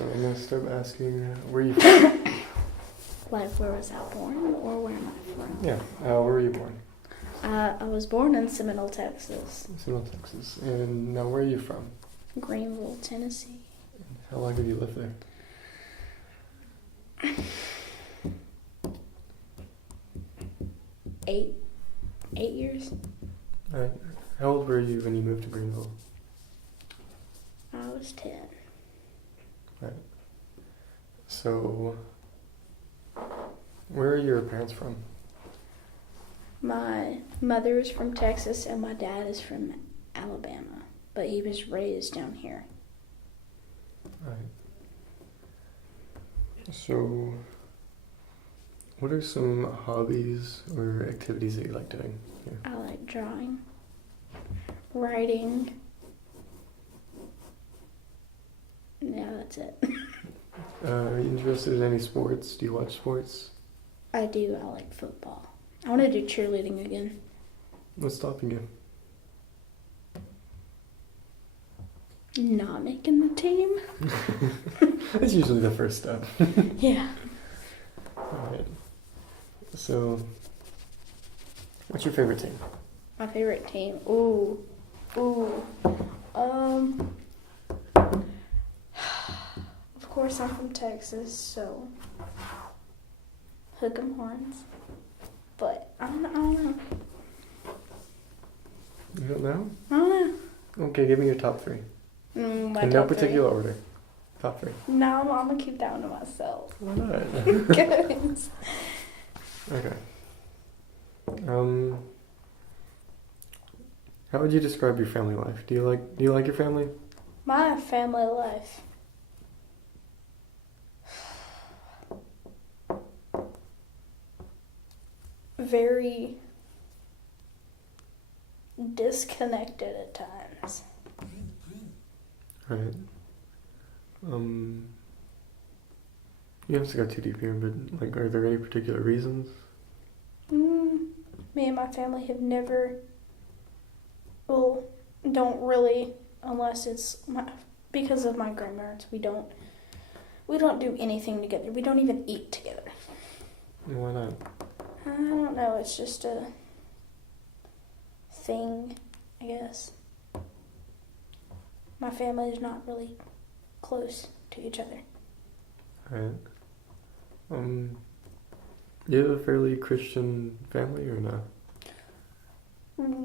So I'm going to start asking, where are you from? Like, where was I born, or where am I from? Yeah, where were you born? I was born in Seminole, Texas. Seminole, Texas. And now where are you from? Greenville, Tennessee. How long have you lived there? 8 years. All right. How old were you when you moved to Greenville? I was 10. Right. So, where are your parents from? My mother is from Texas and my dad is from Alabama, but he was raised down here. Right. So, what are some hobbies or activities that you like doing here? I like drawing, writing. Yeah, that's it. Are you interested in any sports? Do you watch sports? I do. I like football. I want to do cheerleading again. What's stopping you? Not making the team. That's usually the first step. Yeah. Alright. So, what's your favorite team? My favorite team. Ooh. Of course, I'm from Texas, so hook 'em horns. But I don't know. You don't know? I don't know. Okay, give me your top three. My In top no particular order. Top three. No, I'm gonna keep that one to myself. Why not? Goodness. Okay. How would you describe your family life? Do you like your family? My family life. Very disconnected at times. Right. You don't have to go too deep here, but are there any particular reasons? Me and my family have never, don't really, unless it's because of my grandparents, we don't do anything together. We don't even eat together. Why not? I don't know, it's just a thing, I guess. My family is not really close to each other. Alright. You have a fairly Christian family or no?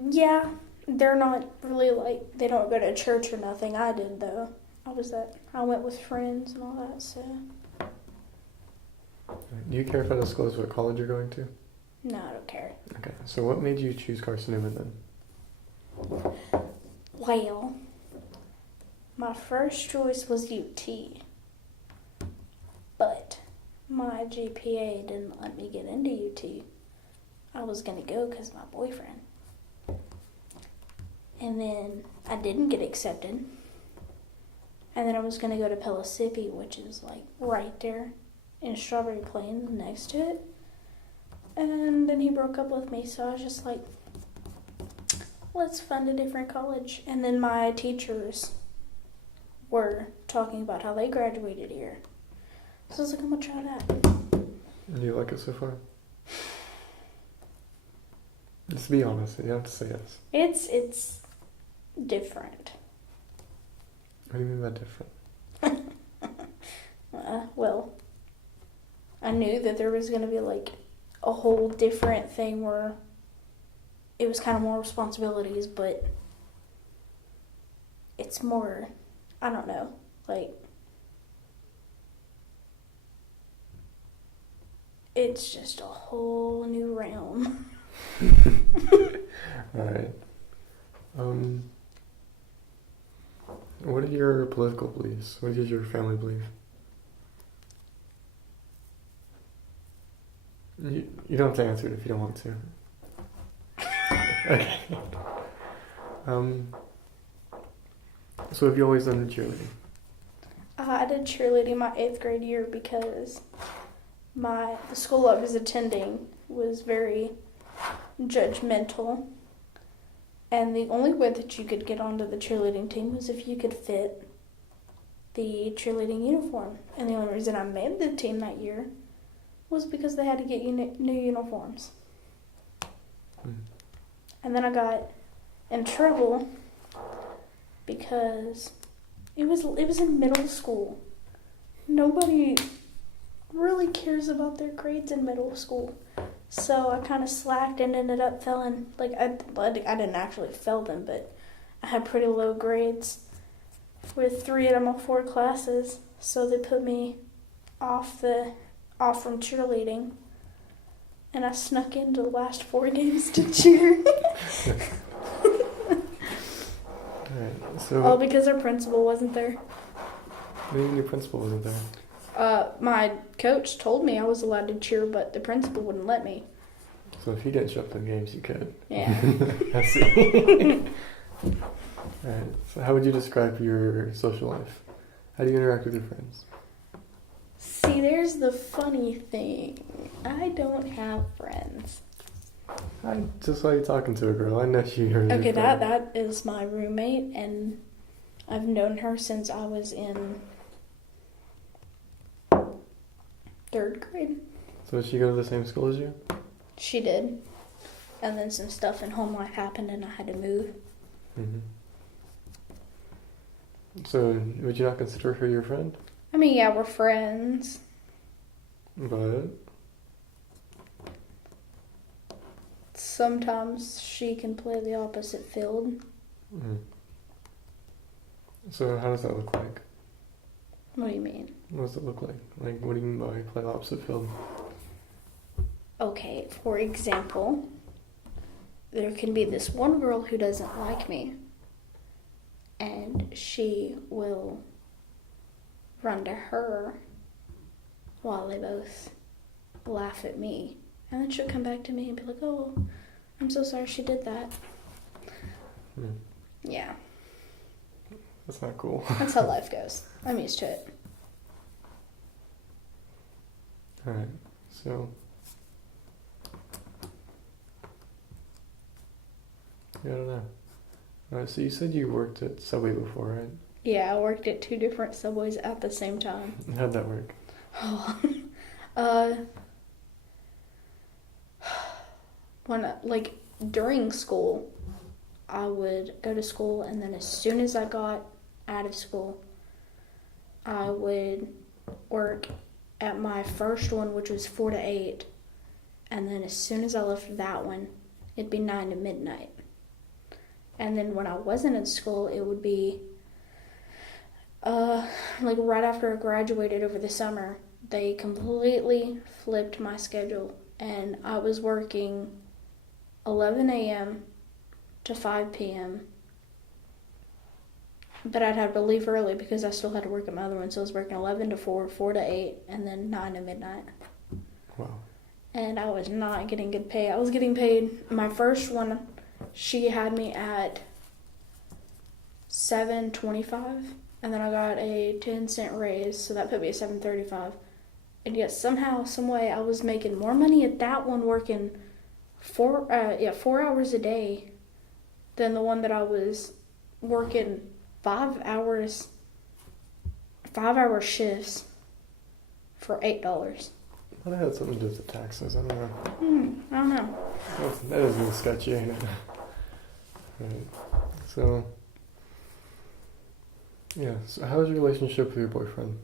Yeah, they're not really they don't go to church or nothing. I did though. I went with friends and all that, so. Do you care if I disclose what college you're going to? No, I don't care. Okay, so what made you choose Carson Newman then? Well, my first choice was UT, but my GPA didn't let me get into UT. I was going to go because of my boyfriend. And then I didn't get accepted. And then I was going to go to Pellissippi, which is right there in Strawberry Plains next to it. And then he broke up with me, so I was just like, let's find a different college. And then my teachers were talking about how they graduated here. So I was like, I'm going to try that. Do you like it so far? Just be honest, you have to say yes. It's different. What do you mean by different? Well, I knew that there was going to be a whole different thing where it was kind of more responsibilities, but it's more, I don't know, it's just a whole new realm. Alright. What are your political beliefs? What does your family believe? You don't have to answer it if you don't want to. Okay. So have you always done cheerleading? I did cheerleading my 8th grade year because the school I was attending was very judgmental. And the only way that you could get onto the cheerleading team was if you could fit the cheerleading uniform. And the only reason I made the team that year was because they had to get new uniforms. And then I got in trouble because it was in middle school. Nobody really cares about their grades in middle school. So I kind of slacked and ended up failing. Like, I didn't actually fail them, but I had pretty low grades with 3 out of my 4 classes. So they put me off from cheerleading. And I snuck into the last 4 games to cheer. Alright, so... All because our principal wasn't there. Maybe your principal wasn't there. My coach told me I was allowed to cheer, but the principal wouldn't let me. So if he didn't show up to the games, you could. Yeah. I see. Alright, so how would you describe your social life? How do you interact with your friends? See, there's the funny thing. I don't have friends. I just saw you talking to a girl. I know she heard. Okay, that is my roommate, and I've known her since I was in 3rd grade. So did she go to the same school as you? She did. And then some stuff in home life happened and I had to move. Mm-hmm. So would you not consider her your friend? I mean, yeah, we're friends. But Sometimes she can play the opposite field. So how does that look like? What do you mean? What does it look like? Like, what do you mean by play the opposite field? Okay, for example, there can be this one girl who doesn't like me, and she will run to her while they both laugh at me. And then she'll come back to me and be like, oh, I'm so sorry she did that. Yeah. That's not cool. That's how life goes. I'm used to it. Alright, so... I don't know. Alright, so you said you worked at Subway before, right? Yeah, I worked at 2 different Subways at the same time. How'd that work? During school, I would go to school, and then as soon as I got out of school, I would work at my first one, which was 4 to 8, and then as soon as I left that one, it'd be 9 to midnight. And then when I wasn't in school, it would be right after I graduated over the summer, they completely flipped my schedule, and I was working 11 a.m. to 5 p.m. But I'd have to leave early because I still had to work at my other one, so I was working 11 to 4, 4 to 8, and then 9 to midnight. Wow. And I was not getting good pay. I was getting paid, my first one, she had me at $7.25, and then I got a 10-cent raise, so that put me at $7.35. And yet somehow, some way, I was making more money at that one working 4 hours a day than the one that I was working 5-hour shifts for $8. I thought it had something to do with the taxes. I don't know. I don't know. That is really sketchy, ain't it? Right. So, yeah. So how's your relationship with your boyfriend?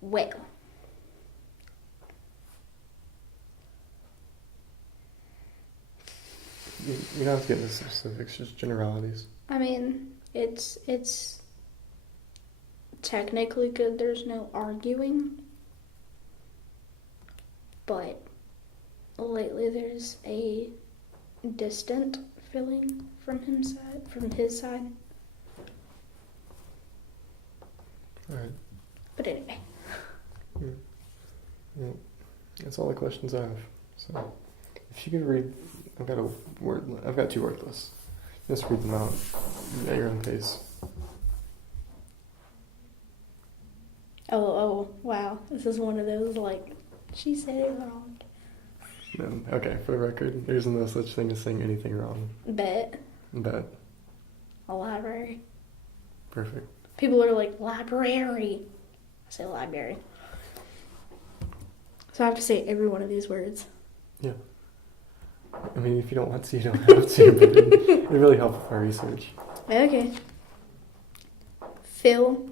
Well, You don't have to get into specifics, just generalities. I mean, it's technically good. There's no arguing, but lately there's a distant feeling from his side. All right. But anyway. Well, that's all the questions I have. So, if you could read, I've got 2 word lists. Just read them out at your own pace. Oh, wow. This is one of those, she said it wrong. No, okay, for the record, there's no such thing as saying anything wrong. Bet. Bet. A library. Perfect. People are like, library. I say library. So I have to say every one of these words. Yeah. I mean, if you don't want to, you don't have to, but it really helps with our research. Okay. Fill,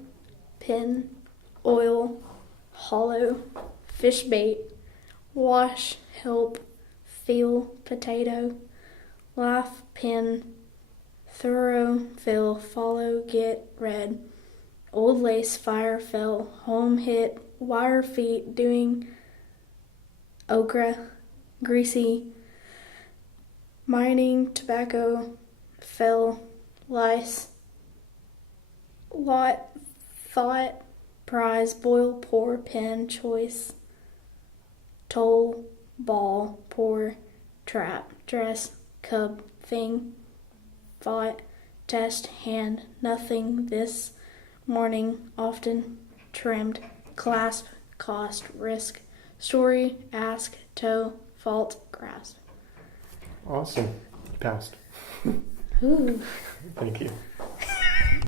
pin, oil, hollow, fish bait, wash, help, feel, potato, laugh, pin, thorough, fill, follow, get, red, old lace, fire, fell, home, hit, wire, feet, doing, okra, greasy, mining, tobacco, fell, lice, lot, thought, prize, boil, pour, pen, choice, toll, ball, pour, trap, dress, cub, thing, thought, test, hand, nothing, this, morning, often, trimmed, clasp, cost, risk, story, ask, toe, fault, grasp. Awesome. You passed. Ooh. Thank you.